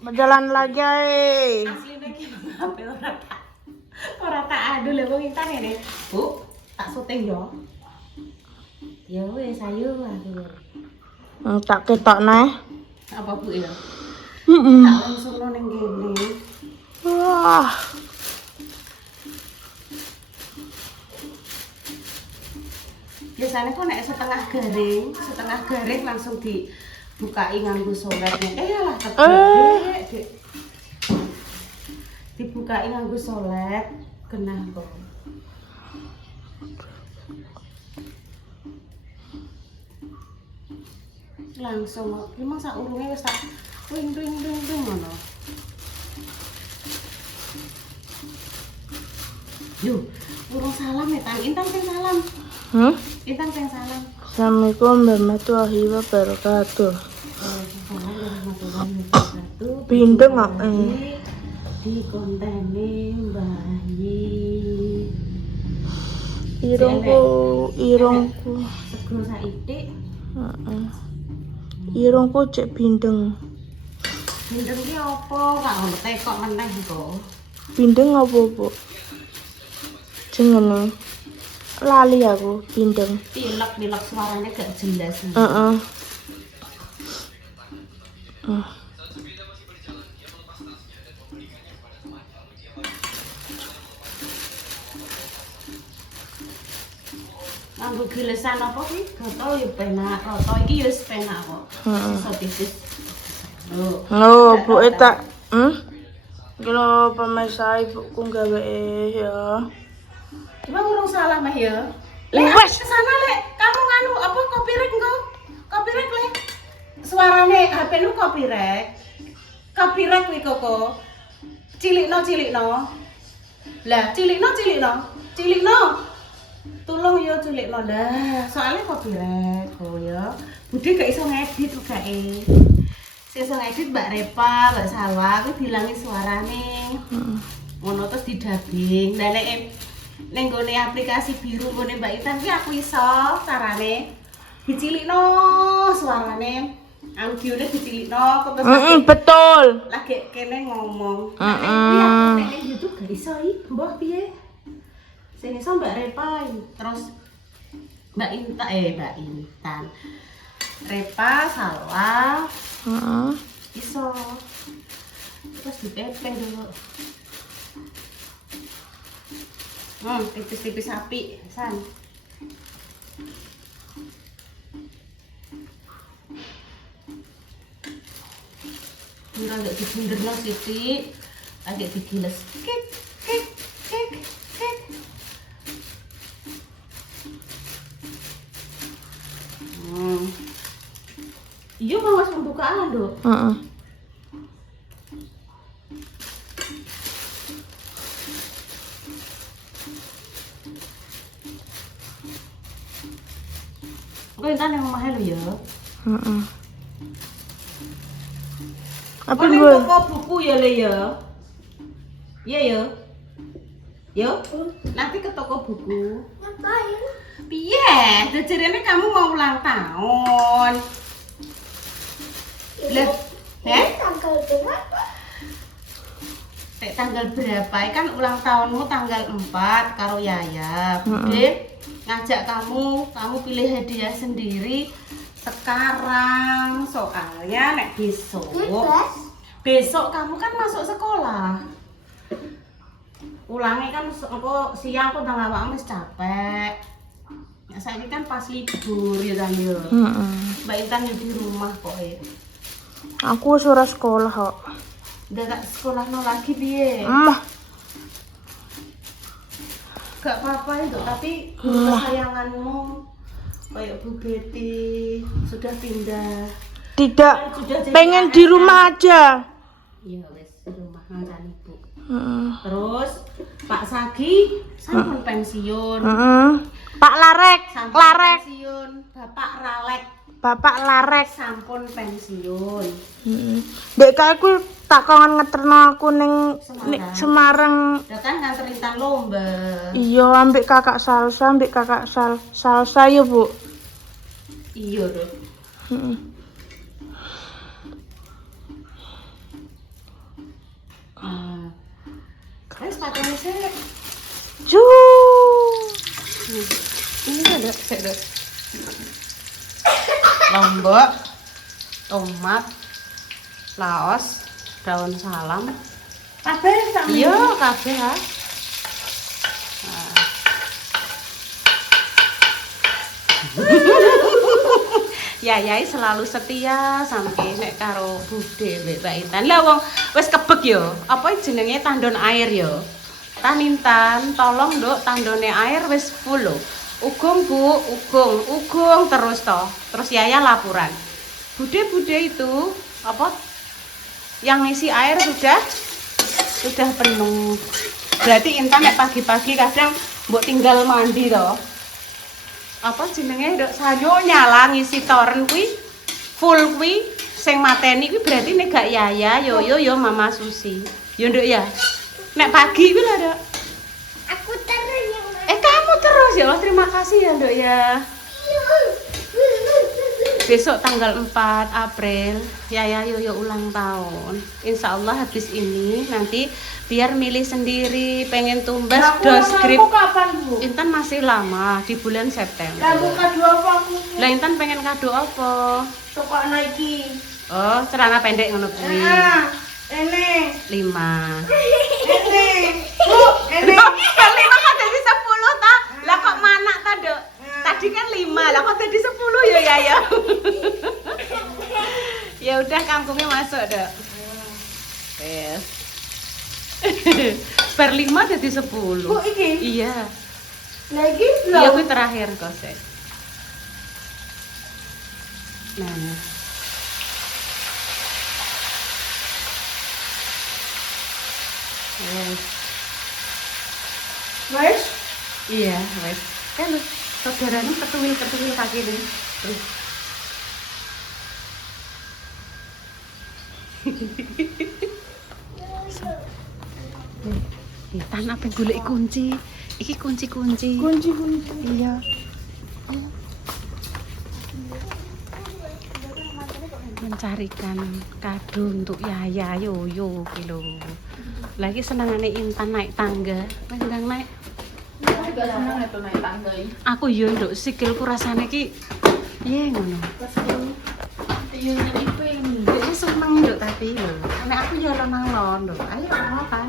Berjalan lagi. Asline iki HP ora tak adu lho wong intan ngene. Bu, tak syuting yo. Ya wis ayo aku. Tak ketok neh. Apa Bu ya? Heeh. Tak langsung ning kene. Wah. Biasanya kok nek setengah garing langsung dibukai nganggo soletnya. Lah tegak Dek. Dibukai nganggo solet kena kok. Langsung memang sak urunge wis tak ring ngono. Yo, urung salam ya, Intan sing salam. Intan sing salam. Assalamualaikum warahmatullahi wabarakatuh. Waalaikumsalam. Bindeng kok. Di kontene Mbah Yi. Irungku. Sego saithik. Heeh. Irungku cek bindeng. Bindeng ki apa? Gak ono tekok meneh kok. Bindeng apa, Bu? Jenenge. Lali aku bindeng. Pilek suaranya gak jelas. Heeh. Nganggo gilesan apa ki? Gato ya penak, roto iki wis penak kok. Iso tipis. Lho, Bu tak Kalau pemirsa ibuku gawe ya. Cuma urung salah mah ya. Wes Kesana lek, kamu nganu apa copyright engko? Copyright lek. Suarane HP nu copyright. Copyright kuwi koko. Cilikno. Lah, cilikno. Tolong ya cilikno dah. Soalnya copyright kok ya. Budi gak iso ngedit ugae. Sing iso ngedit Mbak Repa, Mbak Salwa kuwi dilangi suarane. Ngono terus didubbing. Lah nek ning gone aplikasi biru gone Mbak Intan ki aku iso carane dicilikno suarane, audione dicilikno kok betul. lagi kene ngomong. Nek ning YouTube gak iso iki, mbah piye? Sing iso Mbak Repa terus Mbak Intan. Repa Salwa. Iso. Terus dipepeh dulu. Tipis-tipis api, San. Kira nggak dibunderno sithik, agak digiles. Kek. Iya mau mas pembukaan, Dok. Kok Intan yang mahal lo ya? Apa gue? gue? Toko buku ya le ya? Iya ya? Yo? Nanti ke toko buku. Ngapain? Piye? Tujuannya kamu mau ulang tahun. Lah, Tanggal berapa? Tanggal berapa? Kan ulang tahunmu tanggal 4 karo Yaya. Bude ngajak kamu pilih hadiah sendiri sekarang. Soalnya nek besok kamu kan masuk sekolah. Ulangnya kan engko siang aku udah ngawak wis capek. Ya saiki kan pas libur ya kan yo. Mbak Intan di rumah kok ya. Aku suruh sekolah kok. Udah gak sekolah no lagi piye? Gak apa-apa itu, tapi guru kesayanganmu kayak Bu Betty sudah pindah. Tidak, Sudah jadi pengen di ASN. rumah aja. Iya wes di rumah ngancani Ibu. Terus Pak Sagi sampun pensiun. Pak Larek, Sampun Larek, pensiun. Bapak Ralek Bapak Larek. sampun pensiun. Dek aku tak kangen ngeterno aku ning Semarang. Udah kan nganterin Intan lomba. Iya, ambek kakak salsa, salsa ya, Bu. Iya dong. sepatunya sih. Ini ada sedot. Lombok, tomat, laos, daun salam. Kabeh tak Iya, kabeh ha. Yayai selalu setia sampai nek karo Bude Mbak Intan. Lah wong wis kebek yo, apa jenenge tandon air yo. Tan Intan, tolong Nduk tandone air wis full lho. Ugung Bu, ugung terus toh. Terus Yaya laporan. Bude itu apa? Yang isi air sudah penuh. Berarti Intan nek pagi-pagi kadang mbok tinggal mandi toh. Apa jenenge Nduk sayo nyala ngisi toren kuwi full kuwi sing mateni kuwi berarti nek gak Yaya yo Mama Susi. Yo Nduk ya. Nek pagi kuwi lho Nduk. Aku terus yang Kamu terus ya Allah, terima kasih ya Nduk ya. Besok tanggal 4 April Yaya Yoyo ulang tahun. Insya Allah habis ini nanti biar milih sendiri pengen tumbas dos grip. Kapan Bu? Intan masih lama di bulan September. Kamu kado apa aku? Lah Intan pengen kado apa? Toko Nike. Oh, celana pendek ngono kuwi. Ini. 5. Ini. Bu, ini. Kan 5 kok jadi 10 ta? Lah kok mana ta, Dok? Tadi kan 5, lah kok jadi 10 ya ya. Ya udah kangkungnya masuk, Dok. Yes. Per 5 jadi 10. Bu, iki. Iya. Lagi Iya, lho. kuwi terakhir kok, Sek. Nah. Yes. Wes. Iya, wes. Kan saudaranya ketuwil kaki nih. Terus. Intan apa golek kunci? Iki kunci-kunci. Kunci. Iya. Mencarikan kado untuk Yaya Yoyo kilo. Lagi senangane Intan naik tangga. Nang naik. Juga seneng itu naik tangga iki. Aku yo nduk sikilku rasane ki piye ngono. Iya itu ini. Dia seneng nduk tapi lho. Nek aku yo nang nduk. Ayo apa?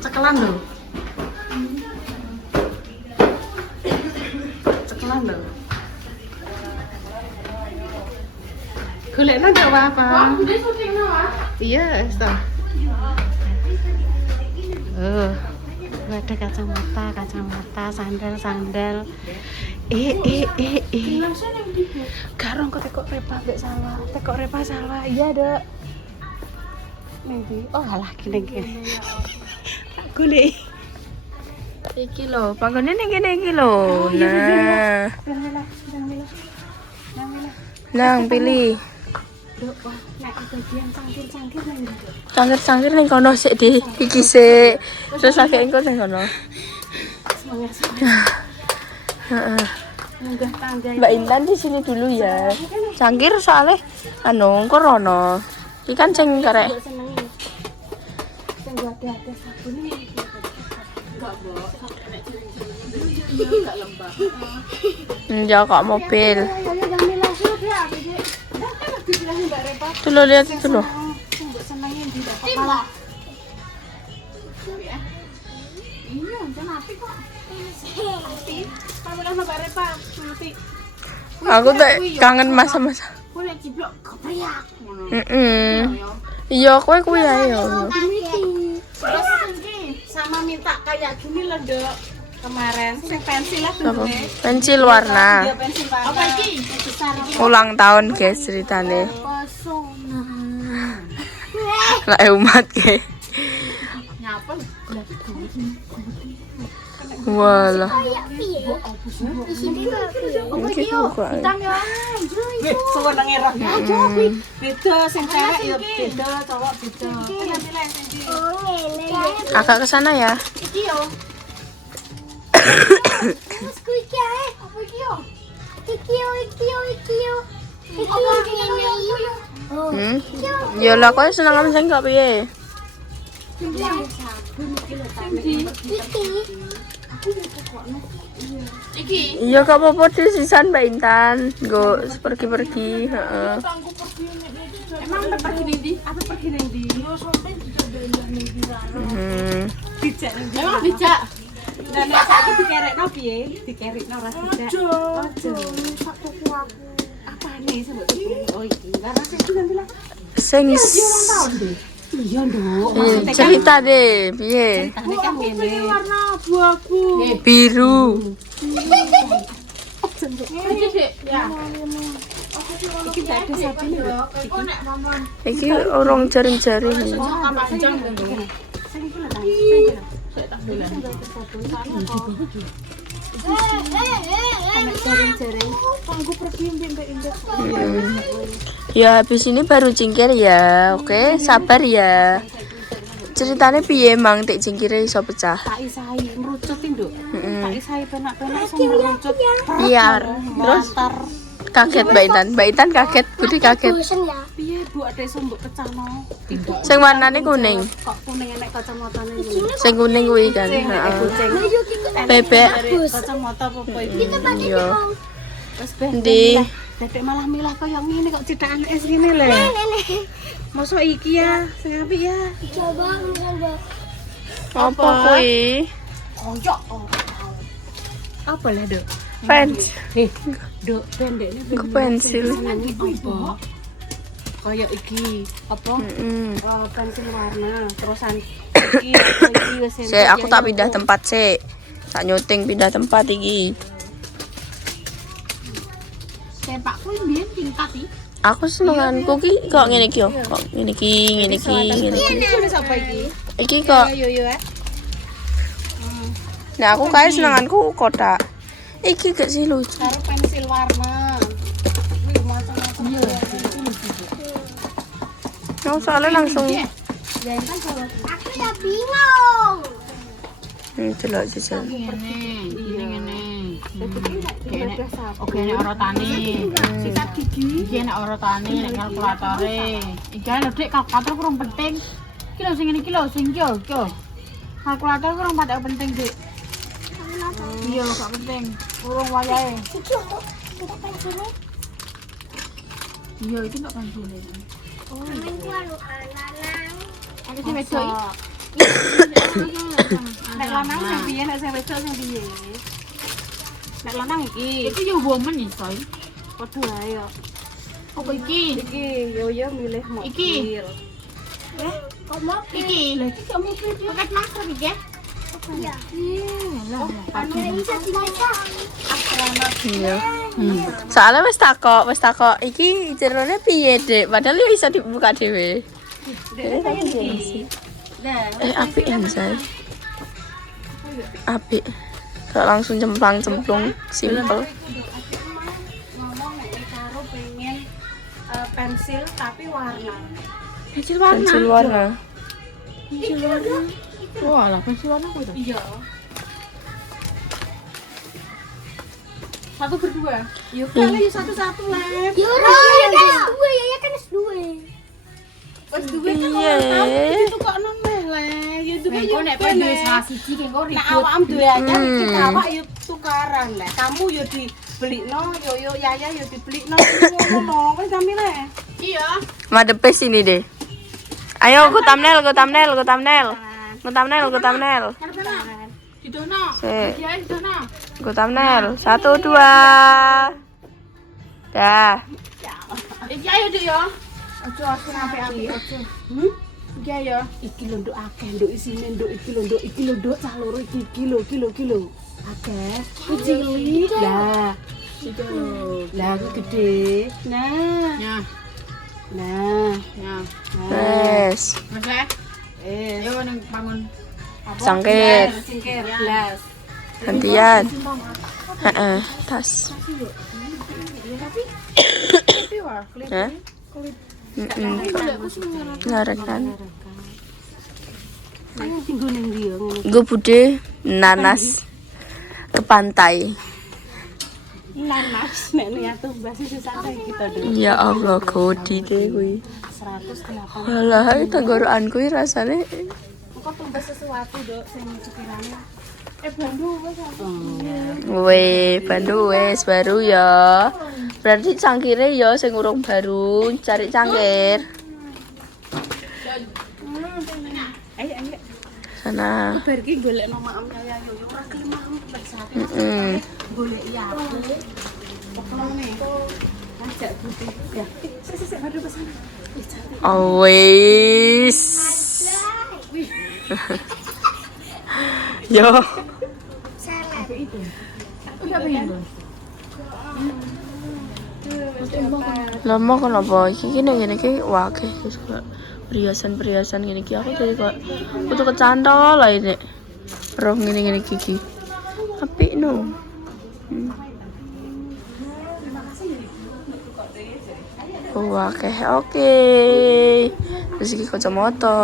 Cekelan lho. Cekelan lho. Golekno nduk apa? Dia syuting nama. Iya, Esta. Ada kacamata, sandal. Garong kok tekok repa salah. Iya, Dok. Nanti. Oh, alah gini. Tak golek. Iki lho, panggone ning kene iki lho. Nah, nang pilih. Dok, wah, nek bagian cangkir nang nduk. Cangkir ning kono sik di iki sik. Terus lagi engko ning kono. Semangat. Heeh. Munggah tangga. Mbak Intan di sini dulu ya. Cangkir soalnya engko rono. Iki kan sing karek. Seneng. Sing gua ada sabune. Enggak, Mbok. Iya, enggak lembab. Kok mobil. Ayo Jamila sih dia apa sih? Dibilangin Mbak Repa. Tuh lo lihat itu loh. Mbok senengin di dapat malah. Iya, jangan api kok. Api. Kamu lah Mbak Repa, nanti. Aku tuh kangen masa-masa. Boleh ciblok kepriak ngono. Iya, kowe kuwi ae yo. Terus ini sama minta kayak gini loh, Dok. Kemarin sing pensil lah Apa? bentuknya. Pensil warna. Iya, pensil warna. Apa iki? Besar iki. Ulang tahun guys ceritane. Kosong. Lah umat ke. Nyapa? Walah. di sini tuh Iki buka. Suwe nang era. Beda sing cewek ya beda, cowok beda. Nanti lah sing iki. Agak ke sana ya. Iki yo. Terus kuwi iki ae. Apa iki yo? Iki yo. Ya lah kowe seneng sing gak piye? Iki. Iya gak apa-apa disisan Mbak Intan. Go pergi-pergi, heeh. Emang apa pergi ndi? Apa pergi ndi? Dijak ndi? Emang bijak. Dan nek saiki dikerekno piye? Dikerekno ora dijak. Ojo. Sak tuku aku. Apa nih sing mbok tuku? Oh iki. Karena sing nanti lah. Sing Iya, Nduk. cerita deh, piye? Tane kan ngene. Warna abu-abu. Biru. Iki gak ada sabune lho. Iki orang jaring-jaring. Sing iki lho, Tang. Sing iki lho. Jaring-jaring. Kanggo pergi mbek Indah. Ya habis ini baru cingkir ya, oke? Sabar ya. Ceritanya piye mang tek cingkire iso pecah? Tak isahi merucut Nduk. Tak isahi penak-penak iso merucut. Iya. Terus Lantar. kaget Mbak Intan. Mbak Intan kaget, Budi kaget. Bosen ya. Piye Bu ade iso mbok pecahno? Sing warnane kuning. Kok kuning enek kacamatane iki. Sing kuning kuwi kan. Sing enek Heeh. kucing. Bebek. Kacamata apa iki? Iya. Wes ben. Ndi? Dedek malah milah kaya ngene kok cetakan es ngene lho. Nenek. Mosok iki ya, sing apik ya. Coba Mbak. Apa kuwi? Koyok. Apa lah, Dok? Pens. Dok, pendek ini Ku pensil. senengi apa? Kayak iki, apa? Pensil warna, terusan iki wis Sik, aku tak pindah tempat sik. Tak nyuting pindah tempat iki. Sepakku mbiyen tingkat iki. Aku senenganku ki kok ngene iki yo. Kok ngene iki, ngene iki, ngene iki. Ini apa iki? Iki kok. Yo yo. Nah, aku kae senenganku kotak. Iki gak sih lucu. Karo pensil warna. Wih, macam-macam. Iya. Yang soalnya langsung Aku ya bingung. delok jajal. Oke, nek orotane. Sikat gigi. Iki nek orotane, nek kalkulatore. Iki lho Dik, kalkulator kurang penting. Iki lho sing ngene iki lho, sing iki lho. Kalkulator kurang pada penting, Dik. Iya, gak penting. Urung wayahe. Iki untuk kita pensilnya. Iya, iki tok pensilnya. Main gua lu anak-anak. Ada sing wedok iki. Nek lanang sing piye, nek sing wedok sing piye? Nek lanang iki. Iki yo woman iso. Padha ae yo. Apa iki? Iki yo milih mobil. Iki. Kok mau Iki. Lah iki kok mobil paket masker iki. ya? Lah, Kamera bisa dibaca. Iya. Soalnya wis takok iki jerone piye, Dek? Padahal yo iso dibuka dhewe. Apik ya, say. Apik. Gak langsung cemplang-cemplung, simple. Ngomong nek karo pengen pensil tapi warna. pensil warna. Pensil warna. Wah, lah pensil warna kok. Iya. Satu berdua. Yo kalau yo satu-satu lah. Ya ora, ya kan S2 ya kan S2. Wes duwe kan Iya. ora tau itu kok nembeh lah. Yo duwe yo Nek ben duwe salah siji ki engko Nek ribut. awakam duwe anyar kita awak yo tukaran lah. Kamu yo dibelino, yo Yaya yo dibelino ngono. Wis sami le. Iya. Madepe sini deh. Ayo go thumbnail. Di dono. Sik. Iya, di dono. Go thumbnail. 1 2. Dah. Iki ayo Dik ya. Ojo aku apik-apik ojo. Iki ayo. Iki lho nduk akeh nduk isine nduk iki lho nduk cah loro iki kilo. Akeh. Ku cilik. Lah. Iki lho. Lah aku gede. Nah. Ya. Nah. Ya. Wes. Wes. Ayo ning bangun. Sangkir. Singkir. Blas. Gantian. Heeh, tas. Hah? Ngarek kan. Ayo tinggu ning ndi yo ngene. Gue bude nanas ke pantai. Nanas nek niat tuh mbah sih santai kita dulu. Ya Allah, godi deh gue. 108. Walah, tenggorokan gue rasanya kok tumbas sesuatu, Dok, sing sekiranya. Bandu wes aku. Weh, bandu wes baru ya. Berarti cangkire ya sing urung baru, cari cangkir. Ayo, ayo. Sana. Bar ki golekno maemnya ya yo ora gelem maem bersatu. Golek ya. Pokoke ajak putih. Ya. Sik baru ke sana. Always. Yo. Lama kenapa? Iki gini iki wah akeh juga perhiasan gini iki aku tadi kok butuh kecantol lah ini. Roh gini iki. Apik no. Oh, oke. Terus iki kacamata.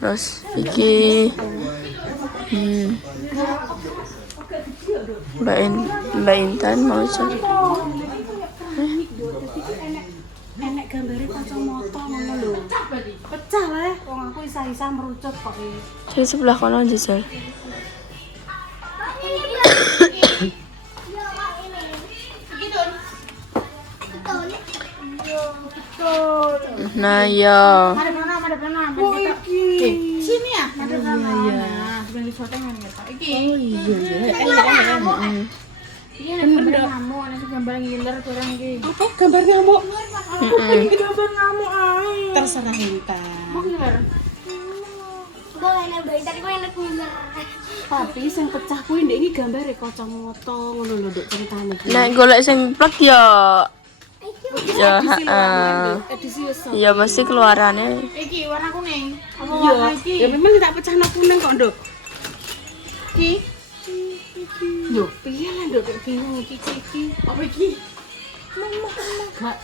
Terus iki Mbak Intan mau cari. Enek gambare kacamata ngono lho. Pecah lah, wong aku isa-isa merucut kok. Di sebelah kono jajal. Nah, ya. Ada mana? Sini ya? Ada mana? Sebelum disorting kan ya, Pak. Iki. Oh iya. Iya, ada gambar ngamuk, ada gambar ngiler kurang iki. Apa gambar ngamuk? Gambar ngamuk ae. Terserah Intan. Mau ngiler. Gue enak banget, tadi gue enak ngiler. Tapi sing pecah kuwi ndek iki gambare kacamata ngono lho, Dok, ceritane. Nek golek sing plek ya. Ya, Edisi wis. ya mesti keluarannya. Iki warna kuning. Apa Iya. warna iki? Ya memang tak pecahno kuning kok, Dok. Iki. Yo, piye lah, Dok, kayak bingung iki. Apa iki? Gak.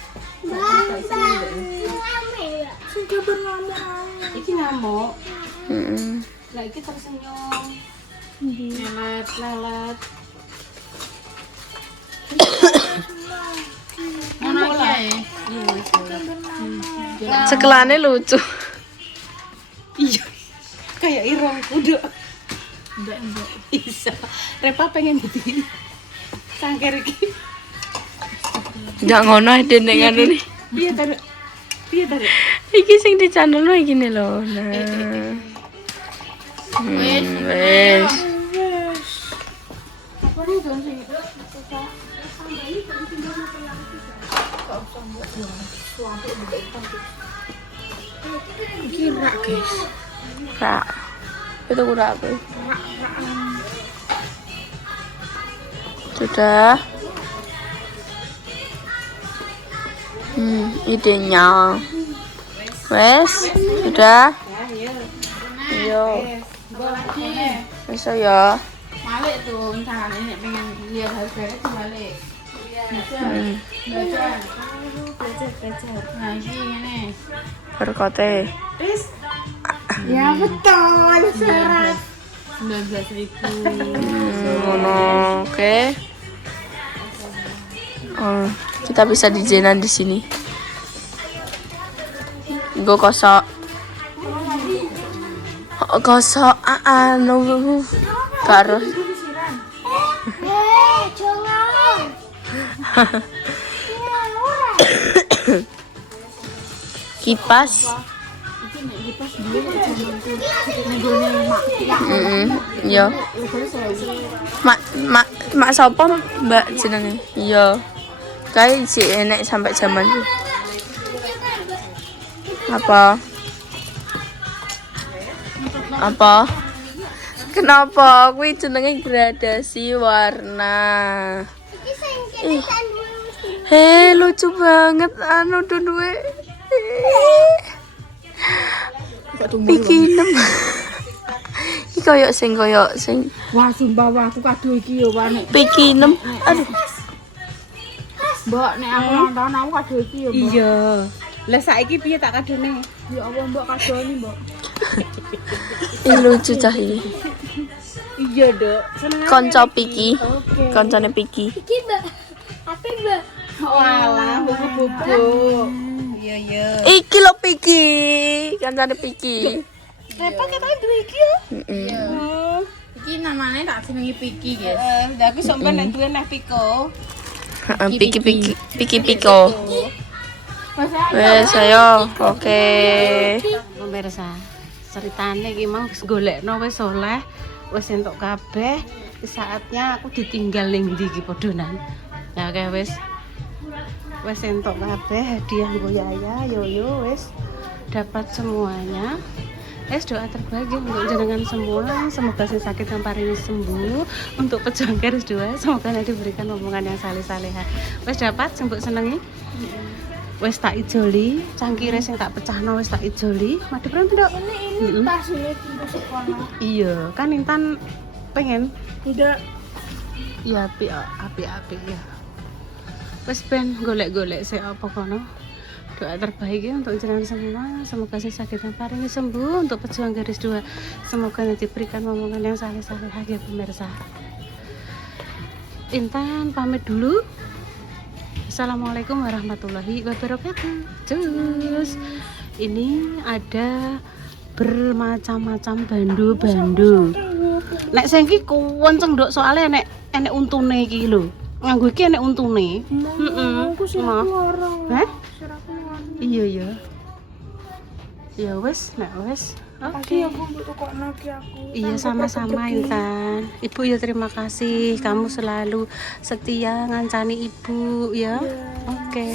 Sing gambar ngamuk. Iki ngamuk. Heeh. Lah iki tersenyum. Lelet. Ngono iki ae. Iya, wis. Cekelane lucu. Iya. Kayak irong kudu. Enggak. Bisa. Repa pengen jadi sangkir iki. Ndak ngono dene ngono ni. Piye tarik? Iki sing di channel iki ne lho. Nah. Wes. Apa nih don sing Kira, guys. Rak. Itu kurak aku. Sudah. Idenya. Wes, sudah. Yo. Wes ya. balik tuh misalkan ini pengen lihat harus balik tuh balik. Belajar. Nah ini Berkote. ya betul syarat 19.000. Oke. Oh, kita bisa dijenan di sini. Gue kosok. Kosok anu karo. Jangan. Kipas. Iya. Mak sapa Mbak jenenge? Iya. Kae sik enek sampai zaman itu. Apa? Kenapa? Kuwi jenenge gradasi warna. Hei, lucu banget anu duwe. Iki 6. Iki koyo sing Wah sumpah wah aku kado iki yo Pak nek. Piki 6. Aduh. Mbak nek aku ulang tahun aku kado iki yo Mbak. Iya. Lah saiki piye tak kadone? Ya Allah Mbak kadoni Mbak. Ih lucu cah iki. Iya, Dok. Seneng Konco Piki. Oke. Koncone Piki. Iki mbak, apa mbak? Walah, buku-buku. Iya. Iki lo Piki. Koncone Piki. Repot katanya duwe iki ya. Iki namanya tak senengi Piki, guys. Lah aku sampe nek duwe neh Piko. Piko. Wes ayo. Oke. Pemirsa, ceritane iki mau wis golekno wis oleh, wis entuk kabeh. Saatnya aku ditinggal ning ndi iki podonan. Ya oke wis. Wis entuk kabeh hadiah nggo Yaya, Yoyo wis dapat semuanya. Doa terbaik ya untuk jenengan semua, semoga si sakit yang paling sembuh. Untuk pejuang garis 2, semoga nanti diberikan omongan yang saleh-saleha. Wis dapat sembuk senengi. Wis tak ijoli, cangkire sing tak pecahno wis tak ijoli. Madhep pun tidak. Ini tas ini untuk sekolah. Iya, kan Intan pengen. Tidak. Iya, api ya. Wis ben golek-golek sik apa kono. Doa terbaik ya untuk jenengan semua, semoga si sakit yang paling sembuh. Untuk pejuang garis 2, semoga nanti diberikan omongan yang saleh-saleha ya pemirsa. Intan pamit dulu. Assalamualaikum warahmatullahi wabarakatuh. Cus. Ini ada bermacam-macam bandu-bandu. Nek sing iki kuwenceng nduk soalnya enek untune iki lho. Nganggo iki enek untune. Aku suruh orang. Hah? Suruh orang. Iya ya. Ya wes, nek wes. Oke. Aku untuk kok naki aku. Iya sama-sama Intan. Ibu ya terima kasih. Kamu selalu setia ngancani ibu ya. Oke.